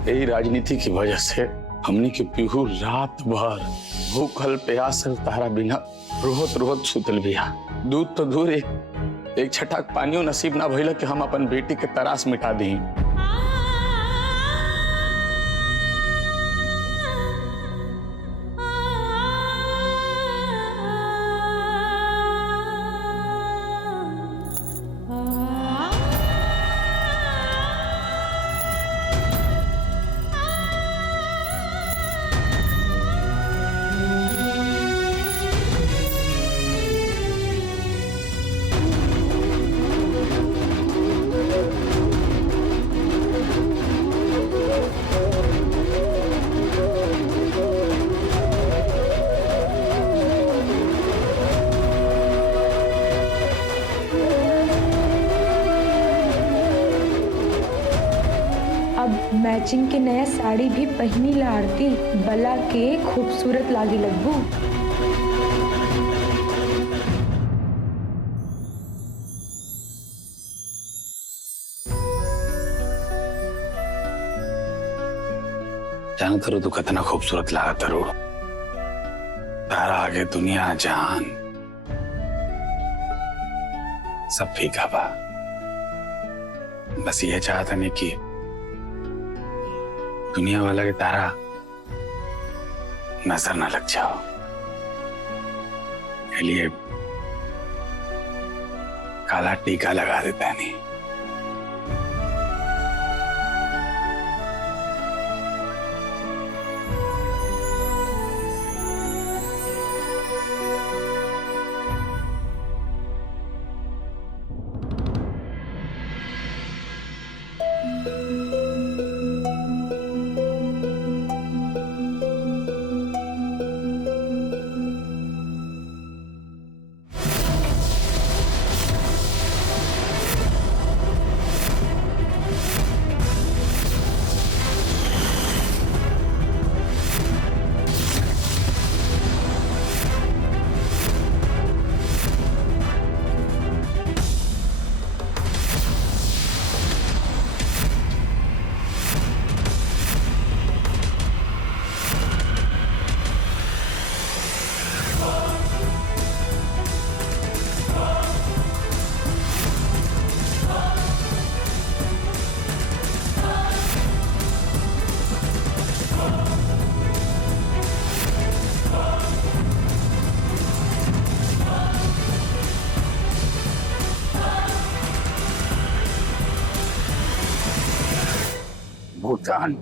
यही राजनीति की वजह से हमने के पीहू रात भर भूखल प्यास तारा बिना रोहत रोहत सुतल बिया। दूध तो दूर एक छटाक पानियों नसीब ना भइल कि हम अपन बेटी के तरास मिटा दी। मैचिंग के नया साड़ी भी पहनी ला आरती, बला के खूबसूरत लागी लगबू। जान करो तू कितना खूबसूरत लगा तरू। तारा आगे दुनिया जान सब फीका बा। बस ये चाहता नहीं कि दुनिया वाला के तारा नजर ना लग जाओ। के लिए काला टीका लगा देता नहीं। भूटान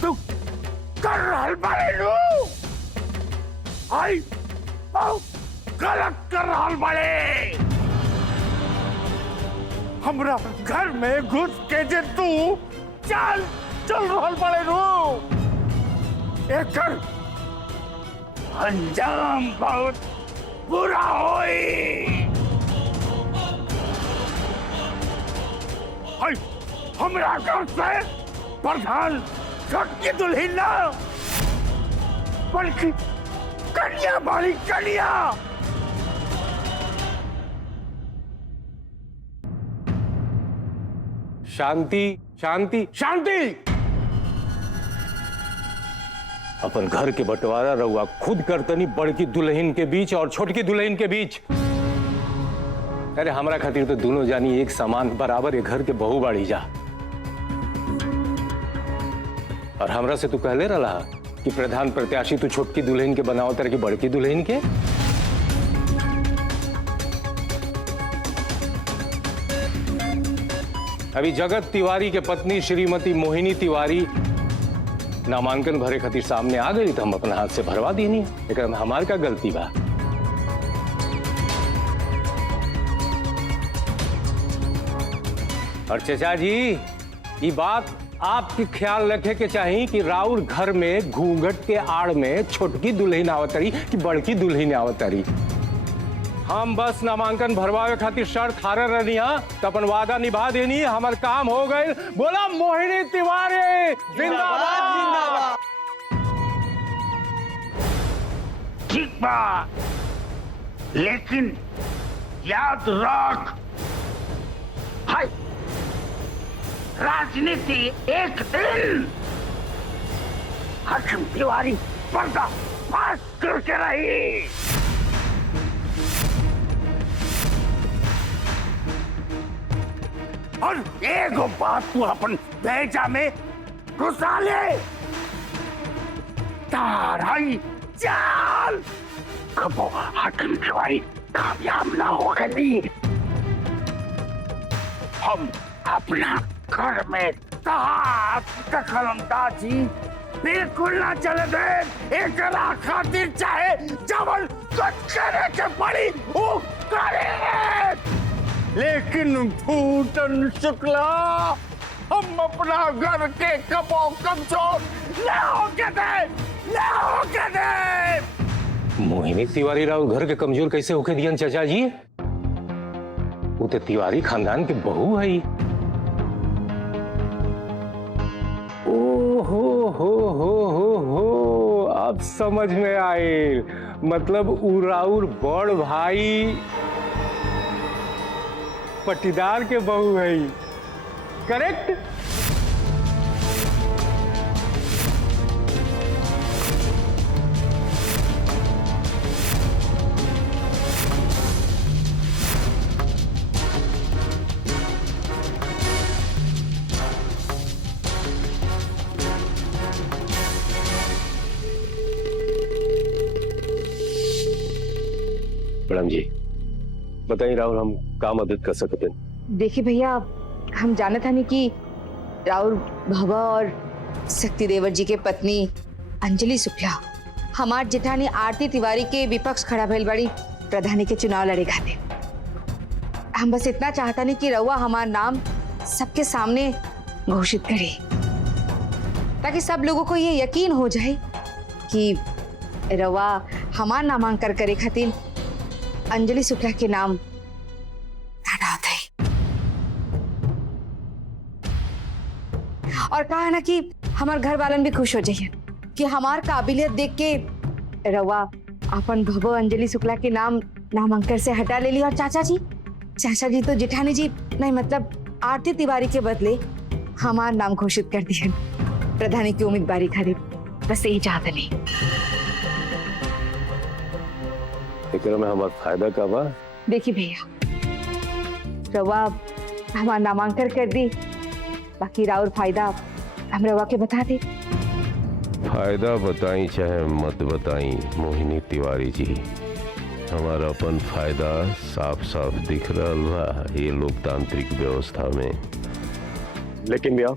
तू कर रहल बाड़े नु। आई गलत कर रहल बाड़े। हमरा घर में घुस के जे तू चल रहल बाड़े नु। एकर अंजाम बहुत बुरा होई। हमरा घर से प्रधान छोटकी दुल्हन ना बल्कि कन्या बाली कन्या। शांति शांति शांति। अपन घर के बंटवारा रहुआ खुद करतनी बड़की दुल्हन के बीच और छोटकी दुल्हन के बीच। अरे हमरा खातिर तो दोनों जानी एक समान बराबर ये घर के बहू बाड़ी जा। और हमरा से तू कहले रहा कि प्रधान प्रत्याशी तू छोटकी दुल्हन के बनाओ तरह की बड़की दुल्हन के। अभी जगत तिवारी के पत्नी श्रीमती मोहिनी तिवारी नामांकन भरे खातिर सामने आ गई तो हम अपना हाथ से भरवा दी नहीं। लेकिन हमार का गलती बा। और चचा जी ये बात आपकी ख्याल रखे के चाहिए कि राउर घर में घूंघट के आड़ में छोटकी दुल्हन आवतरी कि बड़की दुल्हन आवतरी। हम बस नामांकन भरवावे खातिर शर्त हारे रहनी है तो अपन वादा निभा देनी। हमार काम हो गए। बोला मोहिनी तिवारी जिंदाबाद जिंदाबाद। ठीक बा, लेकिन याद रख, हाय राजनीति एक दिन हाकिम तिवारी पर्दा फाश करके रही। और एक बात तू अपन भेजा में घुसा ले, ताराई चाल कबो हाकिम तिवारी कामयाब ना हो गई। हम अपना घर में दखलंदाजी बिल्कुल ना चले दे। एक खातिर चाहे जबल कुछ करे के पड़ी वो करे, लेकिन फूटन शुक्ला हम अपना घर के कबो कमजोर न होके दे, न होके दे। मोहिनी तिवारी राव घर के कमजोर कैसे होके दियन चाचा जी? वो तो तिवारी खानदान के बहू है। ओ हो अब समझ में आए। मतलब उराउर बड़ भाई पटीदार के बहू है, करेक्ट? मैडम जी बताइए राहुल, हम का मदद कर सकते हैं? देखिए भैया, हम जानत हनी कि राउर भवा और शक्ति देवर जी के पत्नी अंजलि शुक्ला हमार जेठानी आरती तिवारी के विपक्ष खड़ा भइल बड़ी प्रधानी के चुनाव लड़े खातिर। हम बस इतना चाहता नहीं कि रउआ हमार नाम सबके सामने घोषित करे, ताकि सब लोगों को ये यकीन हो जाए कि रउआ हमार नामांकन करे खातिर अंजलि शुक्ला के नाम और कहा ना कि हमार घर वालन भी खुश हो जाइए कि हमार काबिलियत देख के रवा अपन भव अंजलि शुक्ला के नाम नामांकन से हटा ले ली। और चाचा जी तो जेठानी जी नहीं, मतलब आरती तिवारी के बदले हमार नाम घोषित कर दिए प्रधानी की उम्मीदवारी खातिर। बस यही चाहते नहीं। में हमारा फायदा का बा? देखिए भैया, रवा हमार नामांकन कर दी, बाकी राउर फायदा हम रवा के बता दे। फायदा बताई चाहे मत बताई मोहिनी तिवारी जी, हमारा अपन फायदा साफ साफ दिख रहा बा ये लोकतांत्रिक व्यवस्था में। लेकिन भैया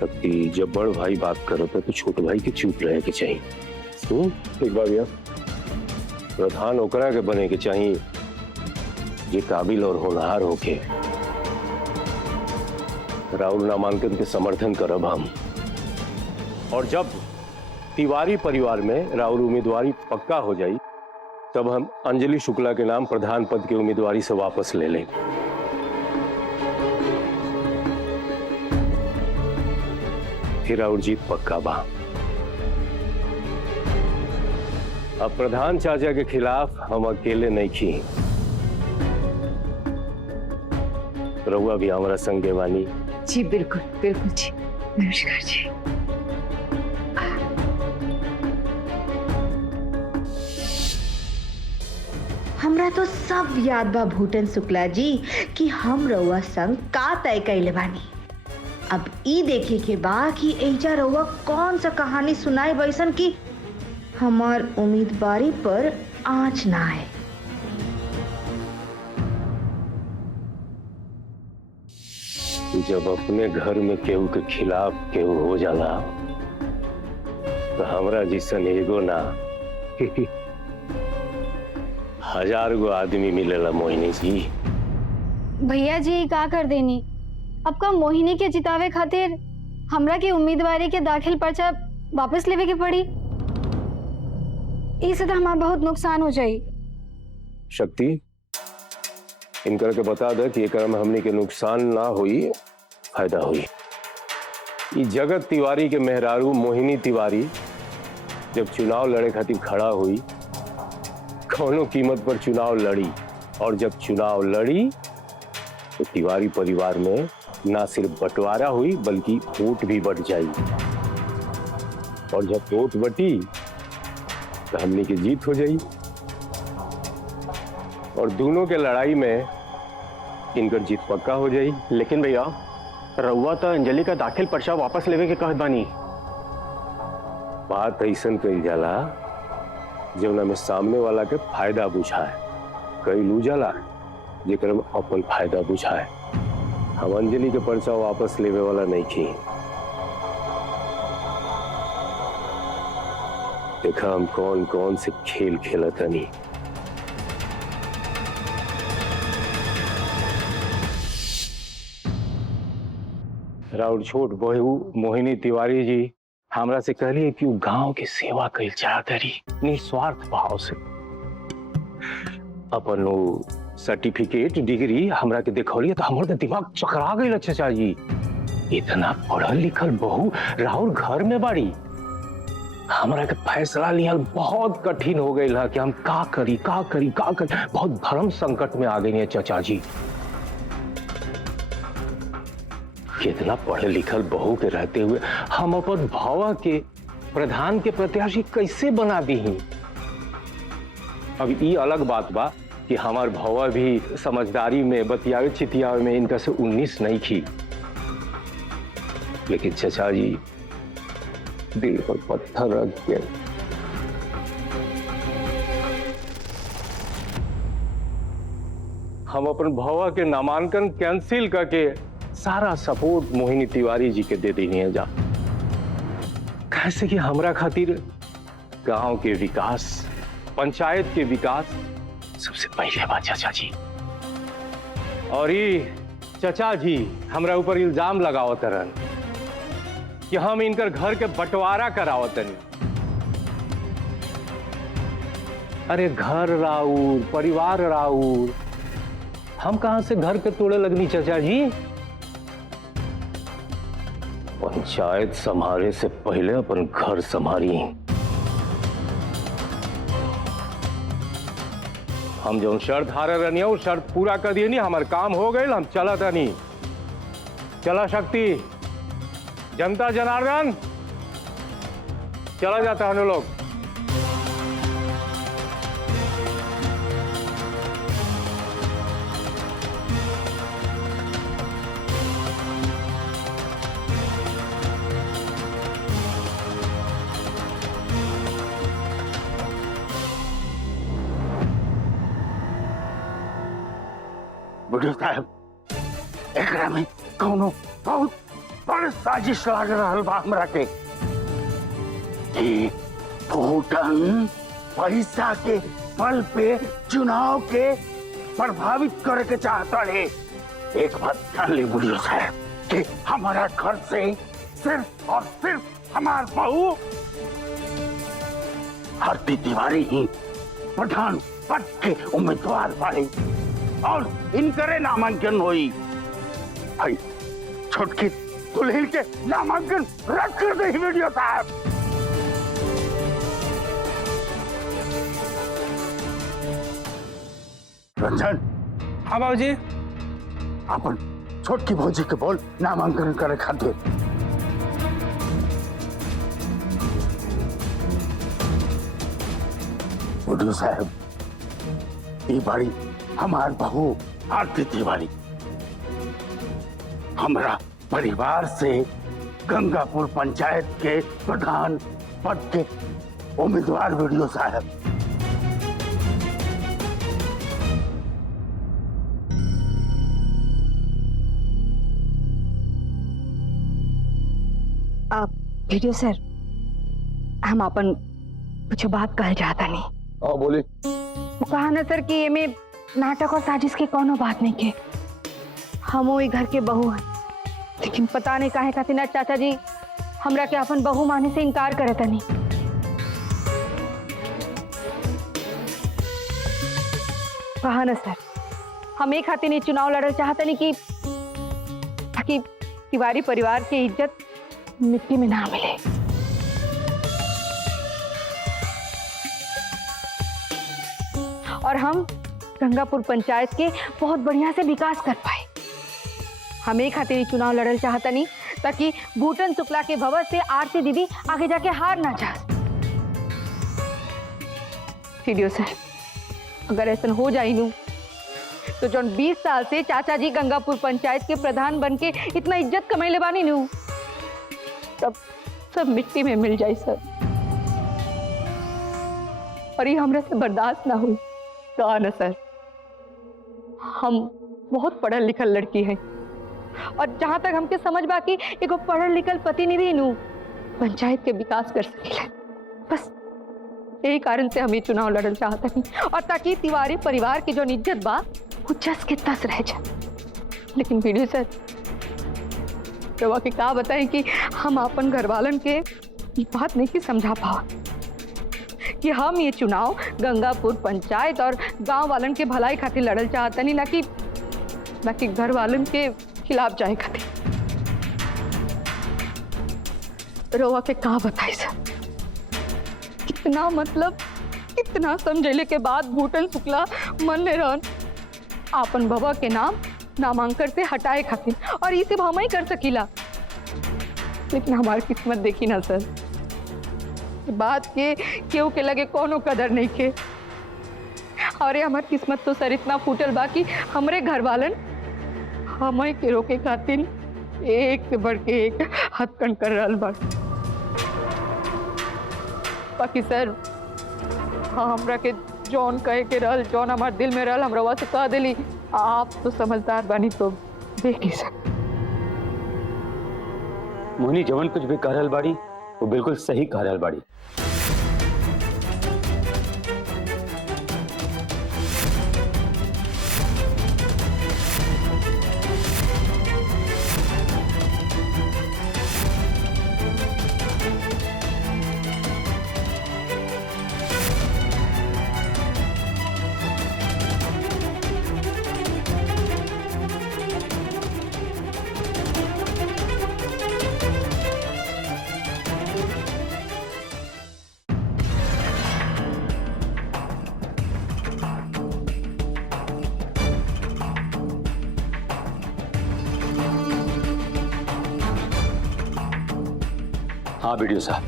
सबकी जब बड़ भाई बात कर रहा था तो छोटे भाई के चुप रहे के चाहिए। एक बार भैया, प्रधान ओकरा के बने के चाहिए ये काबिल और होनहार होके। राहुल नामांकन के समर्थन करब हम, और जब तिवारी परिवार में राहुल उम्मीदवारी पक्का हो जाई तब हम अंजलि शुक्ला के नाम प्रधान पद की उम्मीदवारी से वापस ले लेंगे। फिर राहुल जीत पक्का बा। अब प्रधान चाचा के खिलाफ हम अकेले नहीं खी, रहुआ भी हमारा संगे वानी। जी बिल्कुल बिल्कुल जी, नमस्कार जी। हमरा तो सब याद बा भूटन शुक्ला जी कि हम रउआ संग का तय कैले बानी। अब ई देखे के बा कि एजा रउआ कौन सा कहानी सुनाई बैसन की हमार उम्मीदवारी पर आँच ना आए। जब अपने घर में केहू के खिलाफ केहू हो जाला तो हमरा जिसन एगो ना 1000 गो आदमी मिलेला मोहिनी जी। भैया जी का कर देनी, अब का मोहिनी के जितावे खातिर हमरा के उम्मीदवारी के दाखिल पर्चा वापस लेवे के पड़ी। इससे तो हमारा बहुत नुकसान हो जाये। शक्ति, इनकर के बता दे कि एकरा में हमने के नुकसान ना हुई, फायदा हुई। ये जगत तिवारी के मेहरारू मोहिनी तिवारी जब चुनाव लड़े खातिर खड़ा हुई, कौनो कीमत पर चुनाव लड़ी, और जब चुनाव लड़ी तो तिवारी परिवार में ना सिर्फ बंटवारा हुई बल्कि वोट भी बढ़ जाई। और जब वोट बटी तो हमने की जीत हो जाई और दोनों के लड़ाई में इनकर जीत पक्का हो जाई। लेकिन भैया रउआ तो अंजलि का दाखिल पर्चा वापस लेवे के कहत बानी। बात ऐसा कही जाला जवना में सामने वाला के फायदा बुझाए, कई लू जाला जेकर में अपन फायदा बुझाए। हम अंजलि के पर्चा वापस लेवे वाला नहीं की। देखा हम कौन कौन से खेल खेलतनी। राउर छोट बहू मोहिनी तिवारी जी हमरा से कहली कि गांव की सेवा कल चाहत रही निस्वार्थ भाव से। अपन सर्टिफिकेट डिग्री हमरा के देखौली तो हमारे दिमाग चकरा गई। चाचा जी इतना पढ़ल लिखल बहू राउर घर में बाड़ी, हमरा के फैसला लिया बहुत कठिन हो गई कि हम का करी। बहुत धर्म संकट में आ गई है चाचा जी। कितना पढ़े लिखल बहू के रहते हुए हम अपन भावा के प्रधान के प्रत्याशी कैसे बना दी। अब ये अलग बात बा कि हमार भावा भी समझदारी में बतियावे चितियावे में इनका से 19 नहीं थी, लेकिन चाचा जी दिल पर पत्थर रख के हम अपन भावा के नामांकन कैंसिल करके सारा सपोर्ट मोहिनी तिवारी जी के दे देनी है। जा कैसे कि हमरा खातिर गांव के विकास, पंचायत के विकास सबसे पहले बात चाचा जी। और ये चाचा जी हमरा ऊपर इल्जाम लगावत रहन कि हम इनकर घर के बंटवारा करावतनी। अरे घर राउर, परिवार राउर, हम कहां से घर के तोड़े लगनी चाचा जी। पंचायत संभाले से पहले अपन घर संभाली। हम जो शर्त हारे रहनी है शर्त पूरा कर दिए नहीं, हमारे काम हो गए, हम चला था नहीं। चला शक्ति, जनता जनार्दन, चला जाता हम लोग। बुढ़िया साहब एकरा में कौनो बहुत बड़ साजिश लाग रहल बा हमरा के। फूटन पैसा के बल पे चुनाव के प्रभावित करे के चाहता है। एक बात जान ले बुढ़िया साहब कि हमारा घर से सिर्फ और सिर्फ हमार बहू आरती तिवारी ही प्रधान पद के उम्मीदवार बाड़ी और इनकरे नामांकन हुई। भाई छोटकी दुल्हन के नामांकन रख कर दे वीडियो साहब। रंजन। हाँ बाबूजी। अपन छोटकी भौजी के बोल नामांकन करे खातिर। वीडियो साहब ये बाड़ी हमार बहू आरती तिवारी हमरा परिवार से गंगापुर पंचायत के प्रधान पद के उम्मीदवार। वीडियो साहब आप वीडियो सर, हम अपन कुछ बात कहल चाहता नहीं। हाँ बोली। वो कहा ना सर कि ये में नाटक और साजिश की कोनो बात नहीं के। हम वही घर के बहू हैं, लेकिन पता नहीं काहे खातिर ना चाचा जी हमरा के अपन बहू माने से इनकार करता नहीं। कहा ना सर, हम एक खातिर नहीं चुनाव लड़ना चाहते नहीं कि ताकि तिवारी परिवार की इज्जत मिट्टी में ना मिले। और हम गंगापुर पंचायत के बहुत बढ़िया से विकास कर पाए। हम एक खातिर चुनाव लड़ल चाहता नहीं ताकि भूटन शुक्ला के भवन से आरती दीदी आगे जाके हार ना जा। सीडीओ सर, अगर ऐसा हो जाए नू तो जो 20 साल से चाचा जी गंगापुर पंचायत के प्रधान बन के इतना इज्जत कमाइले बानी नू, तब सब मिट्टी में मिल जाए सर। और ये हमरा से बर्दाश्त ना हुई। कहा ना सर, हम बहुत पढ़ल लिखल लड़की हैं और जहां तक हमके समझ बाकी एगो पढ़ल लिखल प्रतिनिधि नू पंचायत के विकास कर सकेला। बस यही कारण से हम ये चुनाव लड़ल चाहता नहीं, और ताकि तिवारी परिवार की जो इज्जत बा वो जस के तस रह जाए। लेकिन वीडियो सर, रवा के का बताएं कि हम अपन घर वालन के ये बात नहीं की समझा पावा कि हम ये चुनाव गंगापुर पंचायत और गांव वालन के भलाई खातिर लड़ल चाहता नहीं, ना कि घर वालन के खिलाफ जाए खातिर। रवा के का बताए सर, कितना समझेले के बाद भूटन शुक्ला मन में रहन आपन बाबा के नाम नामांकन से हटाए खातिर, और ये सिर्फ हम ही कर सकीला। लेकिन हमारी किस्मत देखी ना सर, बात के केहू के लगे कोनो कदर नहीं के। और हमारी किस्मत तो सर इतना फूटल बा कि हमरे घर वालन हमें के रोके खातिर एक से बढ़ के एक हथकंड कर रहल बा। बाकी सर, हमरा के जौन कहे के रहल, जौन हमारे दिल में रहल, हमरा से कह दिली। आप तो समझदार बानी तो देख ही सकते। मोहिनी जवन कुछ भी कह रहल बाड़ी वो बिल्कुल सही कह रहल बाड़ी। हाँ वीडियो साहब,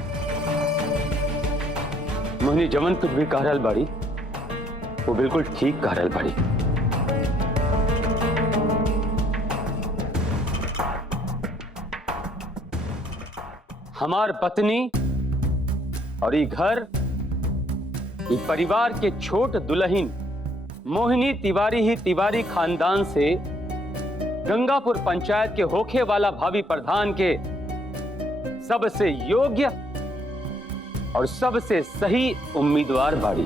मोहिनी जवन कुछ भी कह रहल बाड़ी वो बिल्कुल ठीक कह रहल बाड़ी। हमार पत्नी और ये घर, ये परिवार के छोट दुल्हन मोहिनी तिवारी ही तिवारी खानदान से गंगापुर पंचायत के होखे वाला भावी प्रधान के सबसे योग्य और सबसे सही उम्मीदवार बाड़ी।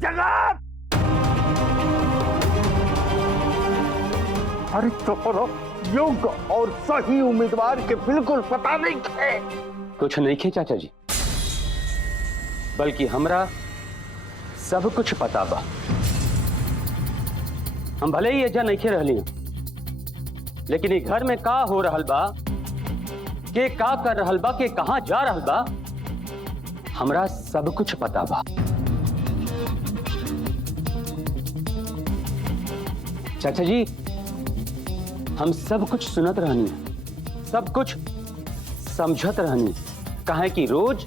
जगत! अरे तो योग्य और सही उम्मीदवार के बिल्कुल पता नहीं थे। कुछ नहीं खे चाचा जी, बल्कि हमरा सब कुछ पता बा। हम भले ही एजा नहीं रहली, लेकिन ये घर में का हो रहल बा, के का कर रहल बा, के कहां जा रहल बा, हमरा सब कुछ पता बा। चाचा जी, हम सब कुछ सुनत रहनी, सब कुछ समझत रहनी। काहे कि रोज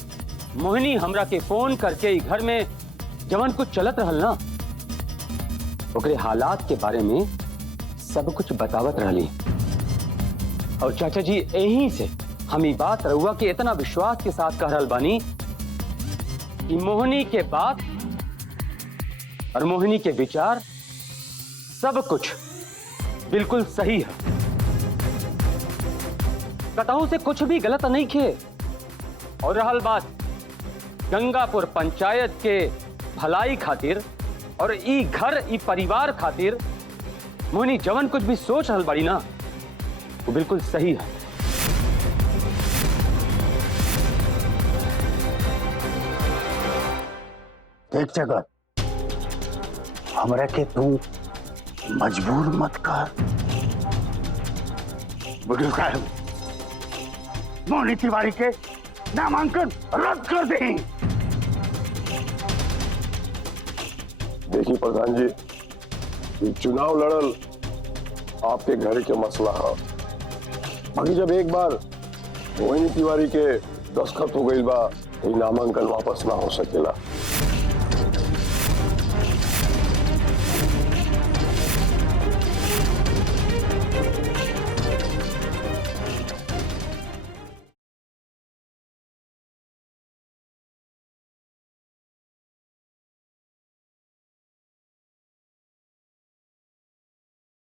मोहिनी हमरा के फोन करके घर में जवन कुछ चलत रहल ना, ओकरे हालात के बारे में सब कुछ बतावत रहली। और चाचा जी, यहीं से हम ये बात रहुआ के इतना विश्वास के साथ कह रहल बानी कि मोहिनी के बात और मोहिनी के विचार सब कुछ बिल्कुल सही है। कतहु से कुछ भी गलत नहीं खे। और रहल बात गंगापुर पंचायत के भलाई खातिर और ई घर ई परिवार खातिर मोहिनी जवन कुछ भी सोच रहल बाड़ी ना, वो बिल्कुल सही है। एक जगह हमरा के तू मजबूर मत कर। बुढ़ियो साहब, मोहिनी तिवारी के नामांकन रद्द कर दें। देखिए प्रधान जी, ये चुनाव लड़ल आपके घर के मसला है, बाकी जब एक बार मोहिनी तिवारी के दस्तखत हो गई बा, ये नामांकन वापस ना हो सकेला।